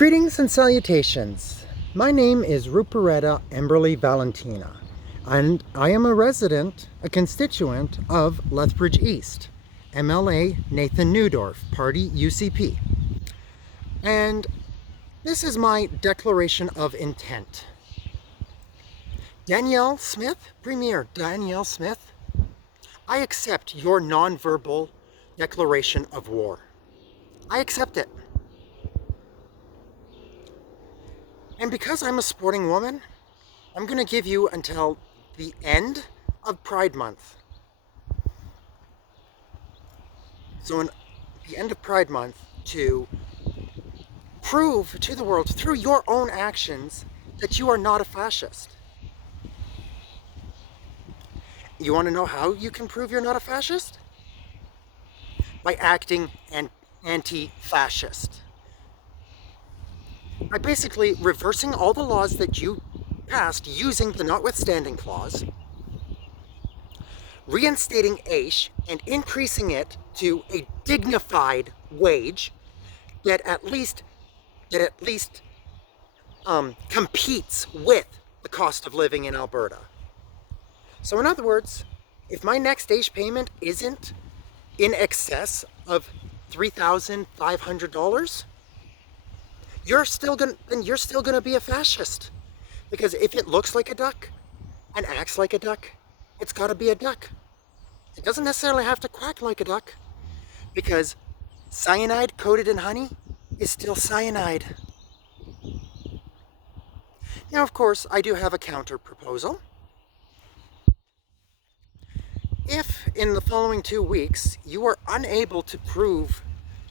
Greetings and salutations. My name is Ruperetta Emberly Valentina, and I am a resident, a constituent of Lethbridge East, MLA Nathan Newdorf, Party UCP. And this is my declaration of intent. Danielle Smith, Premier Danielle Smith, I accept your nonverbal declaration of war. I accept it. And because I'm a sporting woman, I'm going to give you until the end of Pride Month. So in the end of Pride Month to prove to the world through your own actions that you are not a fascist. You want to know how you can prove you're not a fascist? By acting anti-fascist. By basically reversing all the laws that you passed using the notwithstanding clause, reinstating AISH and increasing it to a dignified wage that at least competes with the cost of living in Alberta. So in other words, if my next AISH payment isn't in excess of $3,500, you're still gonna be a fascist. Because if it looks like a duck and acts like a duck, it's gotta be a duck. It doesn't necessarily have to quack like a duck, because cyanide coated in honey is still cyanide. Now, of course, I do have a counter proposal. If in the following 2 weeks you are unable to prove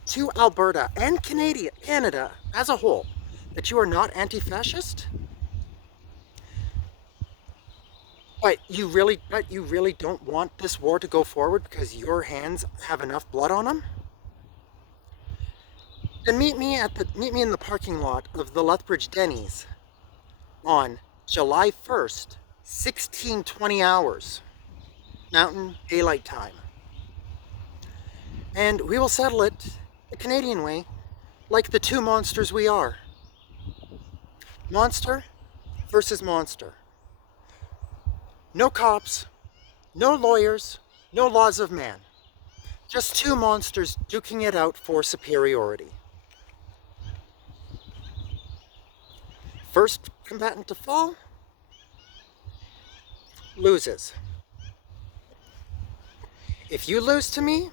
to Alberta and Canada as a whole that you are not anti-fascist, but you really don't want this war to go forward because your hands have enough blood on them, then meet me in the parking lot of the Lethbridge Denny's on July 1st, 16:20 hours, Mountain Daylight Time. And we will settle it the Canadian way, like the two monsters we are. Monster versus monster. No cops, no lawyers, no laws of man. Just two monsters duking it out for superiority. First combatant to fall loses. If you lose to me,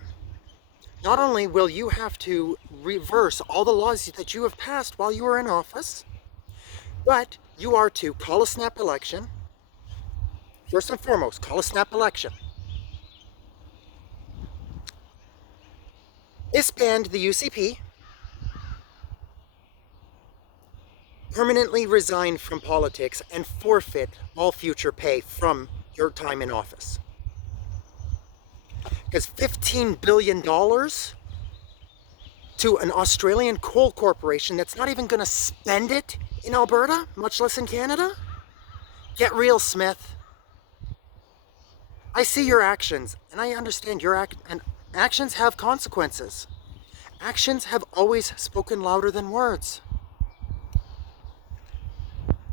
not only will you have to reverse all the laws that you have passed while you were in office, but you are to call a snap election. First and foremost, call a snap election. Disband the UCP. Permanently resign from politics and forfeit all future pay from your time in office. Because $15 billion to an Australian coal corporation that's not even going to spend it in Alberta, much less in Canada? Get real, Smith. I see your actions, and I understand and actions have consequences. Actions have always spoken louder than words.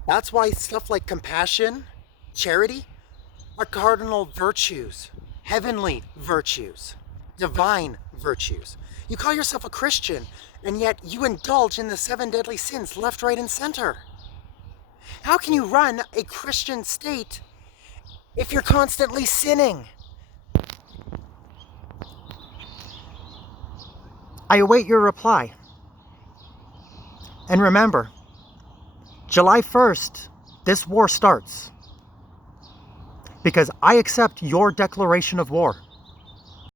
That's why stuff like compassion, charity, are cardinal virtues. Heavenly virtues, divine virtues. You call yourself a Christian, and yet you indulge in the 7 deadly sins left, right, and center. How can you run a Christian state if you're constantly sinning? I await your reply. And remember, July 1st, this war starts. Because I accept your declaration of war.